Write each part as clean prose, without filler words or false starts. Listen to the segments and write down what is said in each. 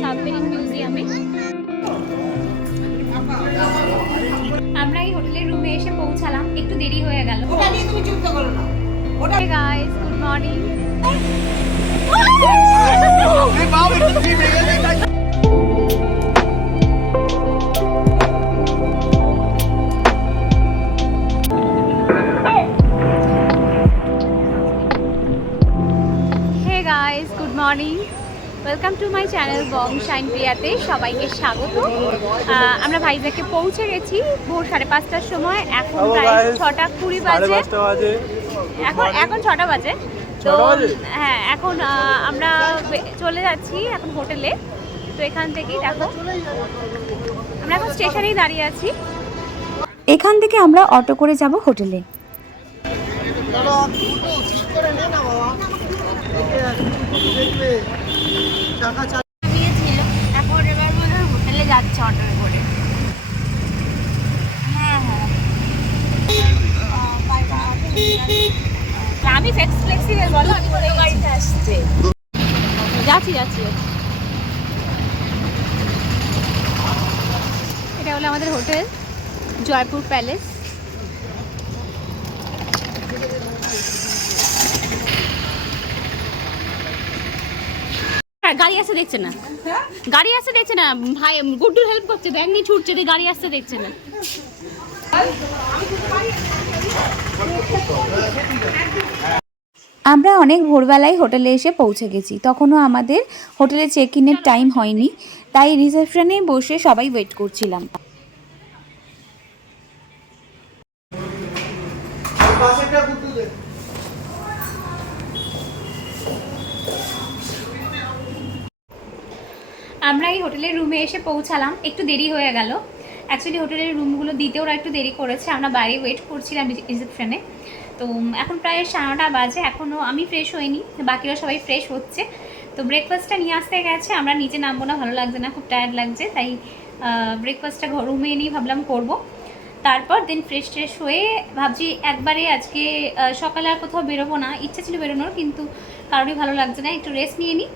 Submarine মিউজিয়ামে আমরা এই হোটেলের রুমে এসে পৌঁছালাম, একটু দেরি হয়ে গেল। Guys, good morning. Hey guys, good morning. Welcome to my channel Bong Shine প্রিয়াতে সবাইকে স্বাগত। আমরা ভাইজ্যাগে পৌঁছে গেছি ভোর 5:30টার সময়। এখন প্রায় 6:20 বাজে। এখন 6টা বাজে। তো হ্যাঁ, এখন আমরা চলে যাচ্ছি এখন হোটেলে। তো এখান থেকেই দেখো আমরা এখন স্টেশনেই দাঁড়িয়ে আছি। এখান থেকে আমরা অটো করে যাব হোটেলে। এখন এবার মনে হয় হোটেলে যাচ্ছে অটোয় করে। হ্যাঁ হ্যাঁ, আমি ফ্লেক্সিবল বলো, আমি কোনো গাড়িতে আসছে। যাচ্ছি। এটা হলো আমাদের হোটেল জয়পুর প্যালেস। গাড়ি আসতে দেখছে না, ভাই গুড্ডুর হেল্প করছে, ব্যাগ নিয়ে ছুটছে, গাড়ি আসতে দেখছে না। আমরা অনেক ভোরবেলায় হোটেলে এসে পৌঁছে গেছি। তখনও আমাদের হোটেলে চেক ইনের টাইম হয়নি, তাই রিসেপশনে বসে সবাই ওয়েট করছিলাম। আমরা এই হোটেলের রুমে এসে পৌঁছালাম, একটু দেরি হয়ে গেল। অ্যাকচুয়ালি হোটেলের রুমগুলো দিতে ওরা একটু দেরি করেছে, আমরা বাইরে ওয়েট করছিলাম রিসেপশনে। তো এখন প্রায় 9:30 বাজে, এখনও আমি ফ্রেশ হইনি, বাকিরা সবাই ফ্রেশ হচ্ছে। তো ব্রেকফাস্টটা নিয়ে আসতে গেছে, আমরা নিচে নামবো না, ভালো লাগছে না, খুব টায়ার্ড লাগছে, তাই ব্রেকফাস্টটা রুমে এনেই ভাবলাম করব। তারপর দেন ফ্রেশ হয়ে ভাবছি একবারে আজকে সকালে আর কোথাও বেরোবো না, ইচ্ছা ছিল বেরোনোর, কিন্তু কারোরই ভালো লাগছে না, একটু রেস্ট নিয়ে নিই।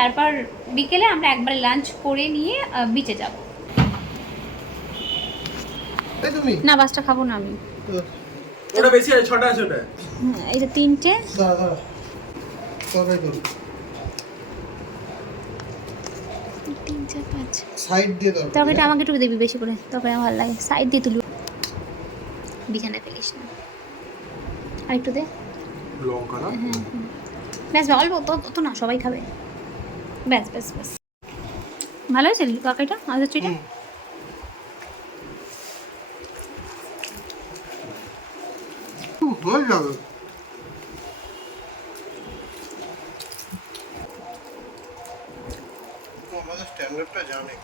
তারপর বিকেলে আমরা একবারে লাঞ্চ করে নিয়ে বিচে যাব। না, বাসটা খাবো না আমি, ওটা বেশি আছে, 6টা আছে ওটা। এই যে 3টে সাইড দিয়ে দাও। তরকারিটা আমাকে একটু দিবি বেশি করে, তরকারি আমার ভালো লাগে, সাইড দিয়ে তুলি, বিছানায় ফেলিস না। আর একটু দে লঙ্কা না, ব্যাস অল্প, তো না, সবাই খাবে, ব্যাস। ভালো হয়েছে তরকারিটা, আমাদের চিটা। হয়ে যাবে। আমাদের স্ট্যান্ডার্ডটা জানে,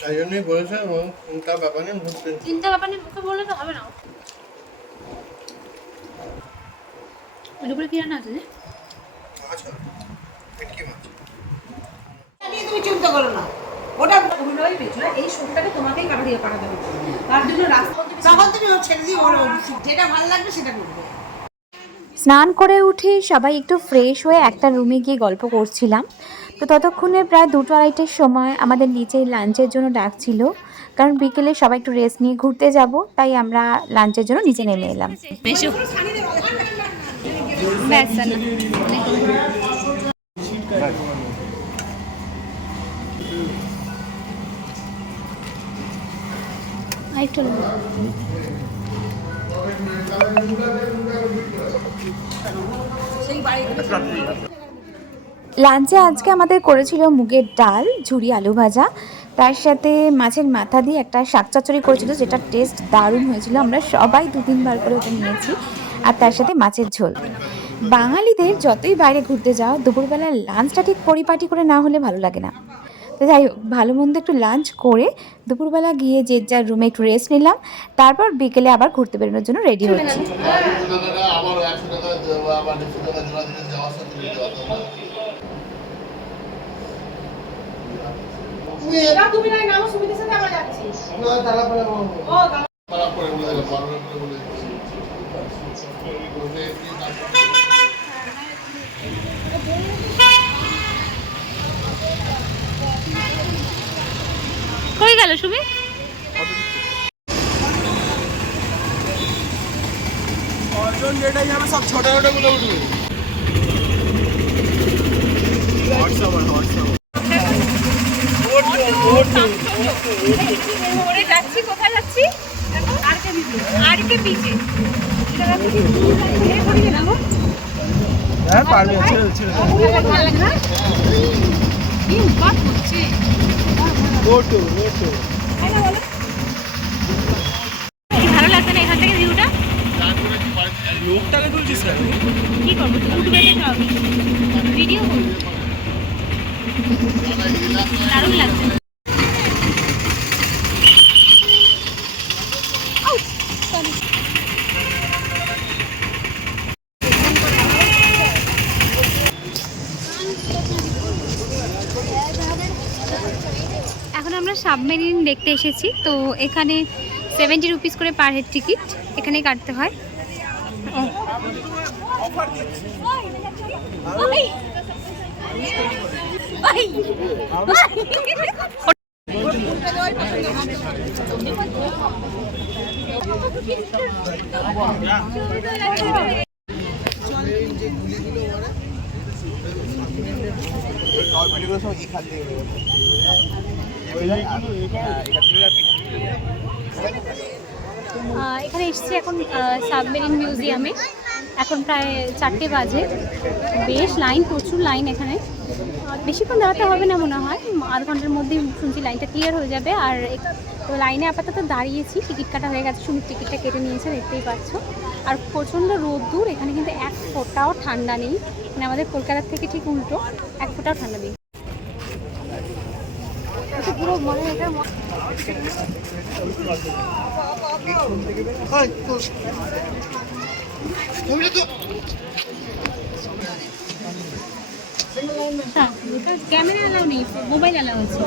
তাই জন্যই বলেছে চিন্তা ব্যাপার নিয়ে মুখে বললে তো হবে না। দুপুরে কি রান্না আছে? আচ্ছা, ভেটকি মাছ। তুমি চিন্তা করো না, ওটা ওই পেছনে এই শোটাকে তোমাকেই কাটাতে হবে। তার জন্য রাস্তা তখন তুমি ছেড়ে দিয়ে ওর যেটা ভালো লাগবে সেটা করবে। স্নান করে উঠে সবাই একটু ফ্রেশ হয়ে একটা রুমে গিয়ে গল্প করছিলাম। তো ততক্ষণে প্রায় 2-2:30টার সময় আমাদের নিচে লাঞ্চের জন্য ডাকছিল, কারণ বিকেলে সবাই একটু রেস্ট নিয়ে ঘুরতে যাব, তাই আমরা লাঞ্চের জন্য নিচে নেমে এলাম। লাঞ্চে আজকে আমাদের করেছিল মুগের ডাল, ঝুরি আলু ভাজা, তার সাথে মাছের মাথা দিয়ে একটা শাক চচ্চড়ি করেছিল, যেটা টেস্ট দারুণ হয়েছিল। আমরা সবাই 2-3 বার করে ওটা নিয়েছি, আর তার সাথে মাছের ঝোল। বাঙালিদের যতই বাইরে ঘুরতে যাও, দুপুরবেলা লাঞ্চটা ঠিক পরিপাটি করে না হলে ভালো লাগে না। তো যাই হোক, ভালো মন্দ একটু লাঞ্চ করে দুপুরবেলা গিয়ে যে যার রুমে একটু রেস্ট নিলাম, তারপর বিকেলে আবার ঘুরতে বেরোনোর জন্য রেডি হচ্ছি। তুমি না নাও সুবিধার সাথে আমরা যাচ্ছি না, তারা পরে ও তারা পরে বলে দিলাম, বারবার করে বলে দিচ্ছি। কই গেল সুমি? अर्जुन जेटा यहाँ पे सब छोटे छोटे गुलो उठू যাচ্ছি, কোথায় যাচ্ছি? আরকে বিচে। হ্যাঁ পারবে ভালো লাগে না? কি উৎপাত হচ্ছে। ওটো কি ভালো লাগছে না এখান থেকে ভিউটা? লোকটাকে তুলছিস কেন? কি করবো, ইউটিউবে সব ভিডিও করবো। দারুণ লাগছে। এখন আমরা সাবমেরিন দেখতে এসেছি। তো এখানে 70 রুপিস করে পার হেড টিকিট এখানেই কাটতে হয়। এখানে এসেছি এখন সাবমেরিন মিউজিয়ামে। এখন প্রায় 4টে বাজে। বেশ লাইন, প্রচুর লাইন এখানে। বেশিক্ষণ দাঁড়াতে হবে না মনে হয়, আধ ঘন্টার মধ্যেই শুনছি লাইনটা ক্লিয়ার হয়ে যাবে। আর তো লাইনে আপাতত দাঁড়িয়েছি, টিকিট কাটা হয়ে গেছে, সুমির টিকিটটা কেটে নিয়েছে, দেখতেই পাচ্ছ। আর প্রচণ্ড রোদ্দুর, এখানে কিন্তু এক ফোঁটাও ঠান্ডা নেই। মানে আমাদের কলকাতার থেকে ঠিক উল্টো, এক ফোঁটাও ঠান্ডা নেই। পুরো মনে হয় এটা ক্যামেরা অ্যালাউ নেই, মোবাইল অ্যালাউ আছে।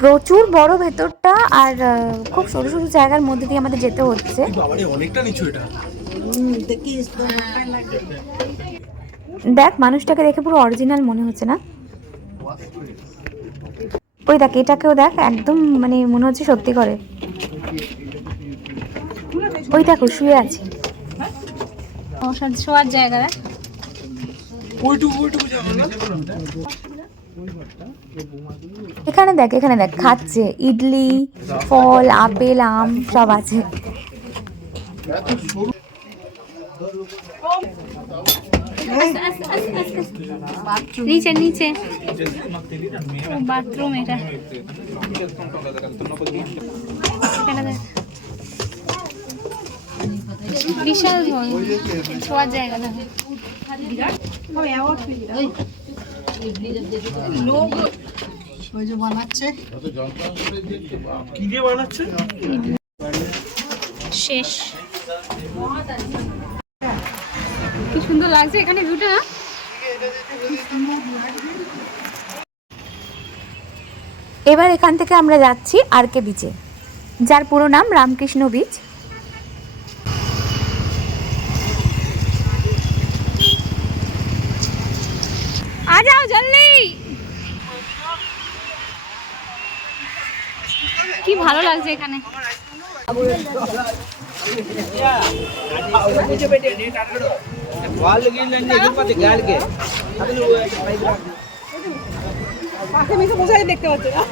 প্রচুর বড় ভেতরটা, আর খুব সরু সরু জায়গার মধ্যে দিয়ে আমাদের যেতে হচ্ছে। বাবারে অনেকটা নিচু এটা। দেখ মানুষটাকে দেখে পুরো অরিজিনাল মনে হচ্ছে না? ওই দেখ, এটাকেও দেখ, একদম মানে মনে হচ্ছে সত্যি করে। ওই দেখো শুয়ে আছে। শোয়ার জায়গা। ওইটুকু জায়গা না। এখানে দেখ, এখানে দেখ, খাচ্ছে ইডলি, ফল, আপেল, আম সব আছে। নিচে নিচে বাথরুম, এটা বিশাল শোয়ার জায়গা। কি দিয়ে বানাচ্ছে? শেষ। কি সুন্দর লাগছে এখানে ভিউটা। এবার এখান থেকে আমরা যাচ্ছি আরকে বিচে, যার পুরো নাম রামকৃষ্ণ বিচ। आ जाओ जल्दी। কি ভালো লাগছে এখানে। দেখতে পাচ্ছি না।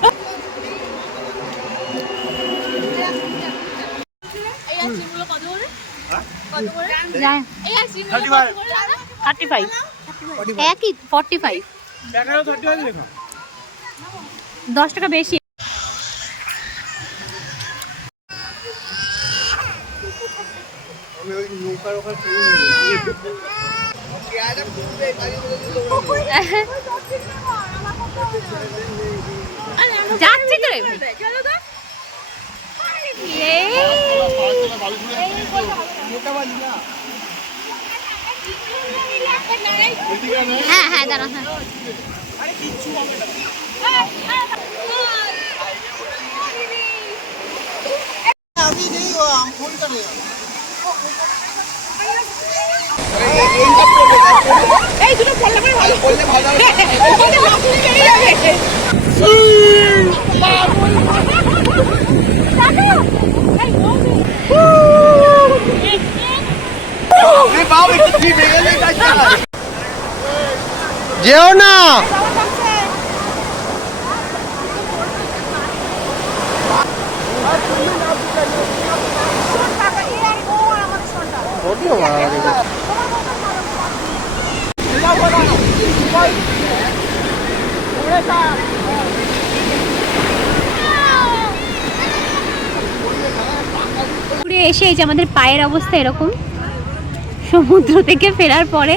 যায় 35 একই 45 10 টাকা বেশি। যাচ্ছি তো হ্যাঁ হ্যাঁ দাঁড়া হ্যাঁ अभी नहीं हुआ हम फोन करेंगे যেও না ঘুরে এসে এই যে আমাদের পায়ের অবস্থা এরকম সমুদ্র থেকে ফেরার পরে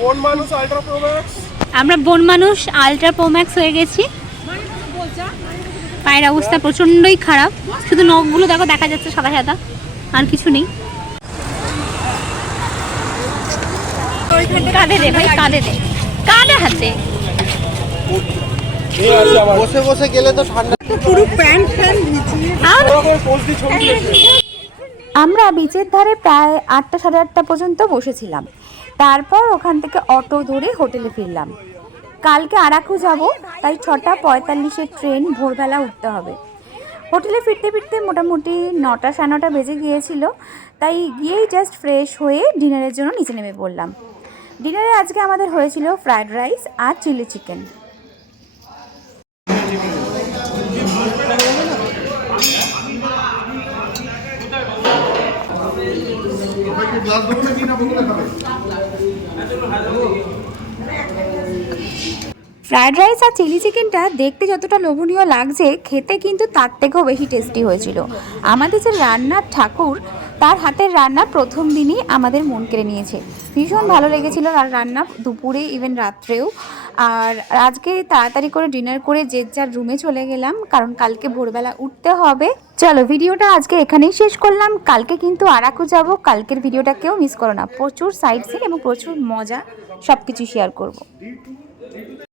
কোন মানুষ আল্ট্রা প্রো ম্যাক্স আমরা বন মানুষ আলট্রা প্রোম্যাক্স হয়ে গেছি। পায়ের অবস্থা প্রচণ্ডই খারাপ, শুধু নখগুলো দেখো দেখা যাচ্ছে সাদা সাদা, আর কিছু নেই। কাঁধে দে ভাই, কাঁধে দে, কাঁধে হাতে। বসে বসে গেলে তো ঠান্ডা পুরো প্যান্ট প্যান্ট ভিজিয়ে পোস্ট দিয়ে ছবি তুলেছে। আমরা বিচের ধারে প্রায় 8টা সাড়ে 8টা পর্যন্ত বসেছিলাম। তারপর ওখান থেকে অটো ধরে হোটেলে ফিরলাম। কালকে আরাকু যাব, তাই 6টা 45-এর ট্রেন ভোরবেলা উঠতে হবে। হোটেলে ফিরতে ফিরতে মোটামুটি 9টা সাড়ে 9টা বেজে গিয়েছিল, তাই গিয়েই জাস্ট ফ্রেশ হয়ে ডিনারের জন্য নিচে নেমে পড়লাম। ডিনারে আজকে আমাদের হয়েছিল ফ্রায়েড রাইস আর চিলি চিকেন। ফ্রায়েড রাইস আর চিলি চিকেনটা দেখতে যতটা লোভনীয় লাগছে, খেতে কিন্তু তার থেকেও বেশি টেস্টি হয়েছিল। আমাদের যে রান্নার ঠাকুর, তার হাতের রান্না প্রথম দিনই আমাদের মন কেড়ে নিয়েছে। ভীষণ ভালো লেগেছিল তার রান্না, দুপুরে ইভেন রাত্রেও। আর আজকে তাড়াতাড়ি করে ডিনার করে যে যার রুমে চলে গেলাম, কারণ কালকে ভোরবেলা উঠতে হবে। চলো ভিডিওটা আজকে এখানেই শেষ করলাম। কালকে কিন্তু আরাকু যাব, কালকের ভিডিওটা কেউ মিস করো না। প্রচুর সাইট সিন এবং প্রচুর মজা সব কিছু শেয়ার করব।